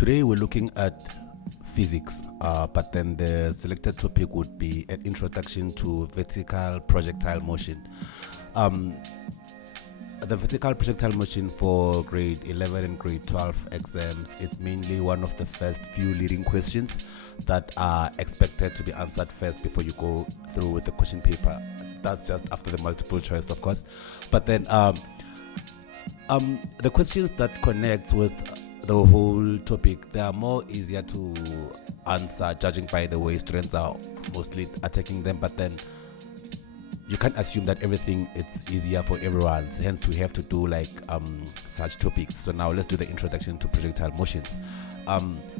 Today we're looking at physics, but then the selected topic would be an introduction to vertical projectile motion. The vertical projectile motion for grade 11 and grade 12 exams, it's mainly one of the first few leading questions that are expected to be answered first before you go through with the question paper. That's just after the multiple choice, of course. But then the questions that connect with the whole topic, they are more easier to answer, judging by the way students are mostly attacking them. But then you can't assume that everything it's easier for everyone, so hence we have to do like such topics. So now let's do the introduction to projectile motions.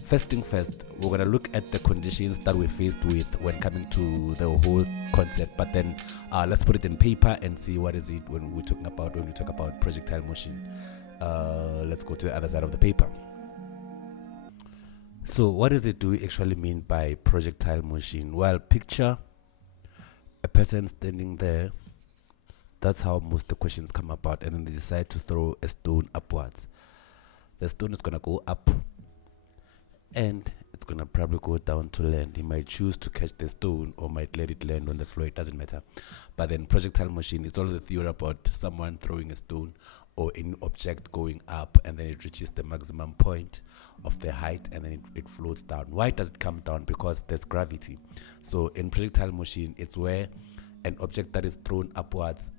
First thing first, we're going to look at the conditions that we're faced with when coming to the whole concept, but then let's put it in paper and see what is it when we talk about projectile motion. Let's go to the other side of the paper. So what does it do actually mean by projectile motion? Well, picture a person standing there. That's how most of the questions come about, and then they decide to throw a stone upwards. The stone is going to go up and it's going to probably go down to land. He might choose to catch the stone or might let it land on the floor. It doesn't matter. But then projectile motion, it's all the theory about someone throwing a stone or any object going up, and then it reaches the maximum point of the height, and then it floats down. Why does it come down? Because there's gravity. So in projectile motion, it's where an object that is thrown upwards,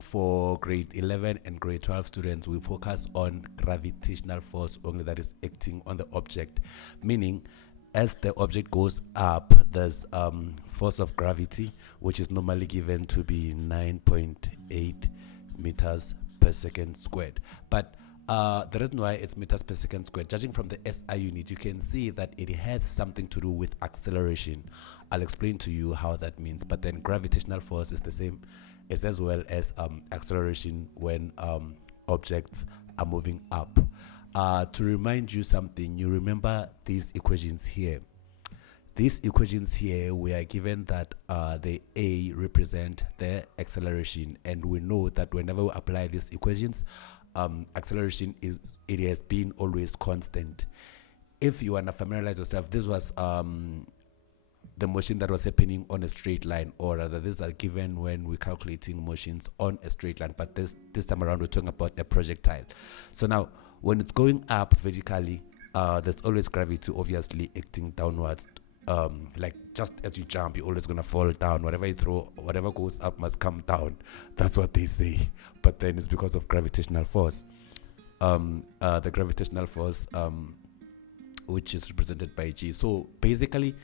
for grade 11 and grade 12 students, we focus on gravitational force only that is acting on the object, meaning as the object goes up, there's force of gravity, which is normally given to be 9.8 meters per second squared. But the reason why it's meters per second squared, judging from the SI unit, you can see that it has something to do with acceleration. I'll explain to you how that means. But then gravitational force is the same, is as well as acceleration when objects are moving up. To remind you something, you remember these equations here. These equations here, we are given that the A represent the acceleration, and we know that whenever we apply these equations, acceleration has been always constant. If you want to familiarize yourself, this was the motion that was happening on a straight line, or rather these are given when we're calculating motions on a straight line, but this time around we're talking about a projectile. So now when it's going up vertically, there's always gravity obviously acting downwards. Like just as you jump, you're always gonna fall down. Whatever you throw, whatever goes up must come down. That's what they say. But then it's because of gravitational force. The gravitational force, which is represented by G. So basically,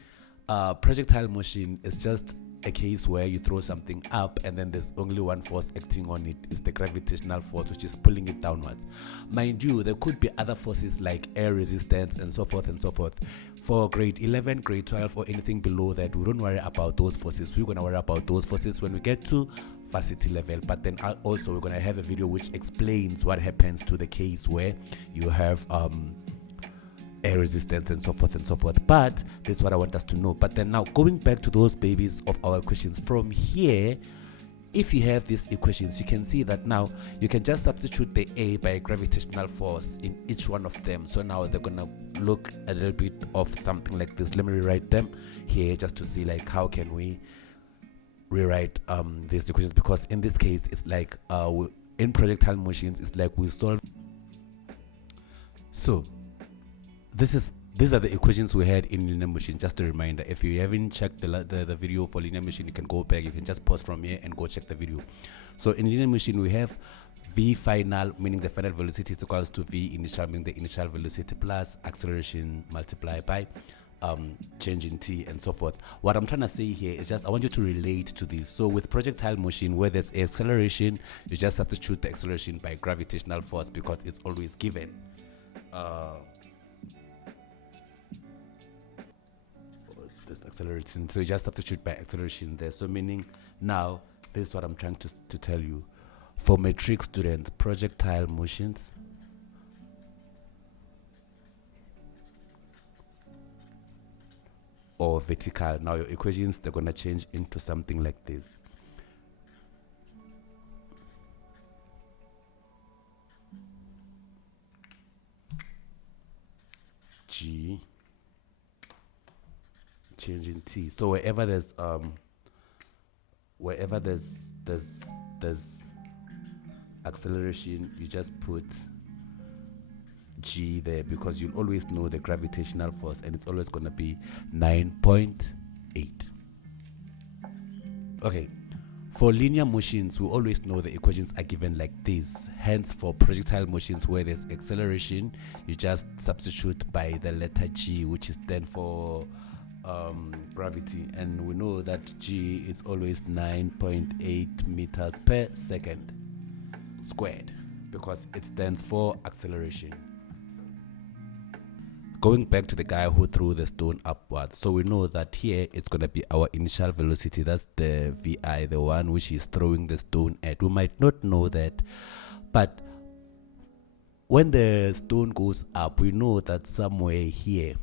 projectile motion is just a case where you throw something up and then there's only one force acting on it. It's the gravitational force, which is pulling it downwards. Mind you, there could be other forces like air resistance and so forth and so forth. For grade 11, grade 12, or anything below that, we don't worry about those forces. We're going to worry about those forces when we get to varsity level. But then also we're going to have a video which explains what happens to the case where you have air resistance and so forth and so forth. But this is what I want us to know. But then now going back to those babies of our equations, from here, if you have these equations, you can see that now you can just substitute the A by gravitational force in each one of them. So now they're gonna look a little bit of something like this. Let me rewrite them here just to see like how can we rewrite these equations, because in this case it's like in projectile motions it's like we solve. So these are the equations we had in linear motion. Just a reminder, if you haven't checked the video for linear motion, you can go back. You can just pause from here and go check the video. So in linear motion, we have V final, meaning the final velocity is equals to V initial, meaning the initial velocity, plus acceleration multiplied by change in t and so forth. What I'm trying to say here is just I want you to relate to this. So with projectile motion, where there's acceleration, you just substitute the acceleration by gravitational force because it's always given. This acceleration, so you just substitute by acceleration there. So meaning now this is what I'm trying to tell you. For matric students, projectile motions or vertical, now your equations, they're gonna change into something like this. G, changing T. So wherever there's acceleration, you just put G there, because you'll always know the gravitational force, and it's always going to be 9.8. Okay, for linear motions, we always know the equations are given like this. Hence, for projectile motions where there's acceleration, you just substitute by the letter G, which is then for gravity, and we know that G is always 9.8 meters per second squared, because it stands for acceleration. Going back to the guy who threw the stone upwards, so we know that here it's going to be our initial velocity, that's the VI, the one which is throwing the stone at. We might not know that, but when the stone goes up, we know that somewhere here,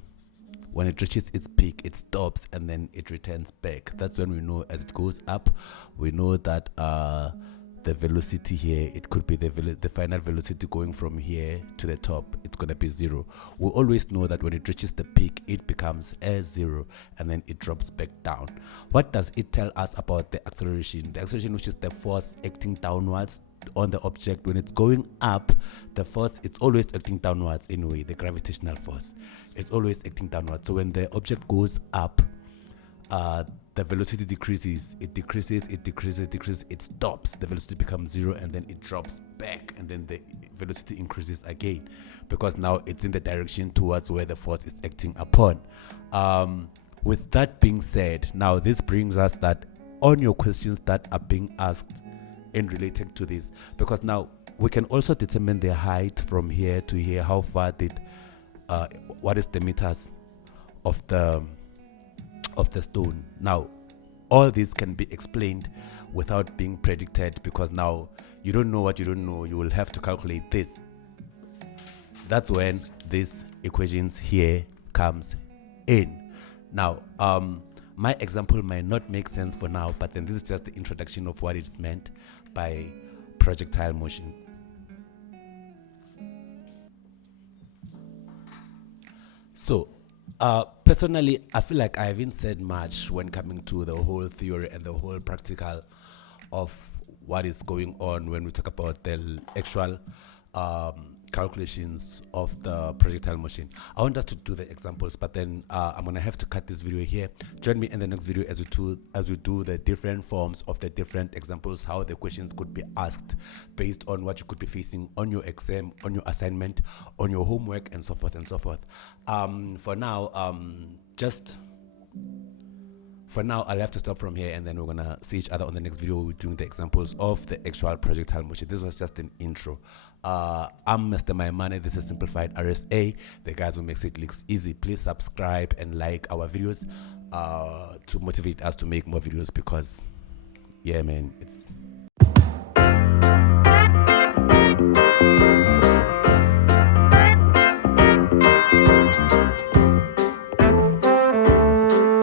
when it reaches its peak, it stops and then it returns back. That's when we know, as it goes up, we know that the velocity here, it could be the final velocity going from here to the top, it's going to be 0. We always know that when it reaches the peak, it becomes a 0 and then it drops back down. What does it tell us about the acceleration? The acceleration, which is the force acting downwards on the object. When it's going up, the force, it's always acting downwards anyway. The gravitational force, it's always acting downwards. So when the object goes up, the velocity decreases, it decreases, it stops, the velocity becomes 0, and then it drops back, and then the velocity increases again, because now it's in the direction towards where the force is acting upon. With that being said, now this brings us that on your questions that are being asked in related to this, because now we can also determine the height from here to here, how far did what is the meters of the stone. Now all this can be explained without being predicted, because now you don't know what you don't know, you will have to calculate this. That's when these equations here comes in. Now my example might not make sense for now, but then this is just the introduction of what it's meant by projectile motion. So personally, I feel like I haven't said much when coming to the whole theory and the whole practical of what is going on when we talk about the actual calculations of the projectile motion. I want us to do the examples, but then I'm gonna have to cut this video here. Join me in the next video as we do the different forms of the different examples, how the questions could be asked based on what you could be facing on your exam, on your assignment, on your homework, and so forth and so forth. For now, I'll have to stop from here, and then we're gonna see each other on the next video. We're doing the examples of the actual projectile motion. This was just an intro. I'm Mr. Maimane. This is Simplified RSA, the guys who makes it look easy. Please subscribe and like our videos to motivate us to make more videos, because yeah man, it's